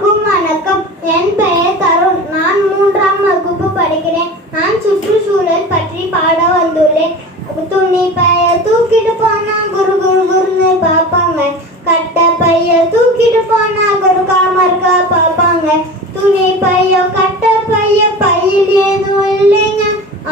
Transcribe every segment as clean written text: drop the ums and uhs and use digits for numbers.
எல்லோருக்கும் வணக்கம். என் பெயர் தருண். நான் 3ஆம் வகுப்பு படிக்கிறேன். நான் சுற்றுச்சூழல் பற்றி பாட வந்துள்ளேன். துணி பைய தூக்கிட்டு போனா குரு குரு குருன்னு பார்ப்பாங்க. கட்ட பைய தூக்கிட்டு போனா குரு காமர்க்கா பார்ப்பாங்க. துணி பைய கட்ட பைய பையில் ஏதும் இல்லைங்க.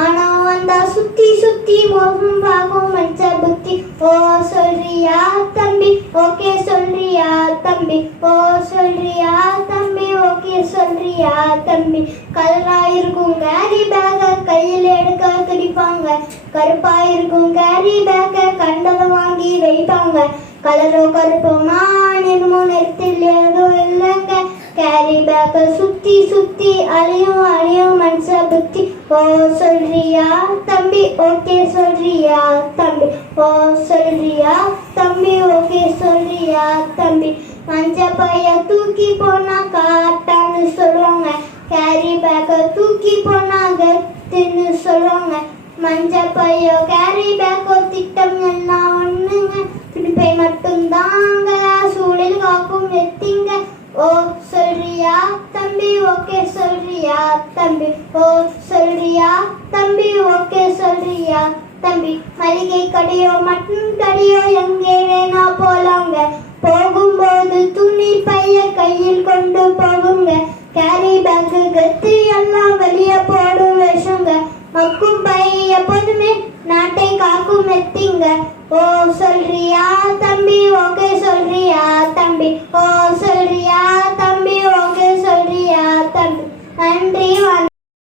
ஆனா வந்தா சுத்தி சுத்தி மோகம் பார்க்கும் மச்ச புத்தி. ஓ சொல்றியா தம்பி, ஓகே சொல்றியா தம்பி, ஓ சொல்றியா தம்பி, ஓகே சொல்றியா தம்பி. கலரா இருக்கும் கேரி பேக கையில் எடுக்க துடிப்பாங்க. கருப்பா இருக்கும் கேரி பேக கண்டதை வாங்கி வைப்பாங்க. கலரோ கருப்பமா நிறமோ நிறத்தில் ஏதும் இல்லைங்க. கேரி பேக சுத்தி சுத்தி அழியும் அழியும் மனுஷ புத்தி. ஓ சொல்றியா தம்பி, ஓகே சொல்றியா தம்பி, ஓ சொல்றியா தம்பி, ஓகே சொல்றியா தம்பி. மஞ்ச பைய தூக்கி போனா காட்டான்னு சொல்லுவாங்க. கேரி பேக்க தூக்கி போனா கத்துன்னு சொல்லுவாங்க. மஞ்ச பையோ கேரி பேக்கோ திட்டம் எல்லாம் ஒண்ணுங்க. துணிப்பை மட்டும் தாங்க சூழல் காக்கும் வெத்திங்க. ஓ சொல்றியா தம்பி, ஓகே சொல்றியா தம்பி, ஓ சொல்றியா தம்பி, ஓகே சொல்றியா தம்பி. மளிகை கடையோ மட்டன் கடையோ எங்கே வேணா போலாங்க. போகும்போது துணி பைய கையில் கொண்டு போகுங்க. கேரி பேக்கு கத்து எல்லாம் வெளியே போடும் விஷங்க. மக்கும் பை எப்போதுமே நாட்டை காக்கும் வெத்திங்க. ஓ சொல்றியா தம்பி, ஓகே சொல்றியா தம்பி, ஓ சொல்றியா தம்பி,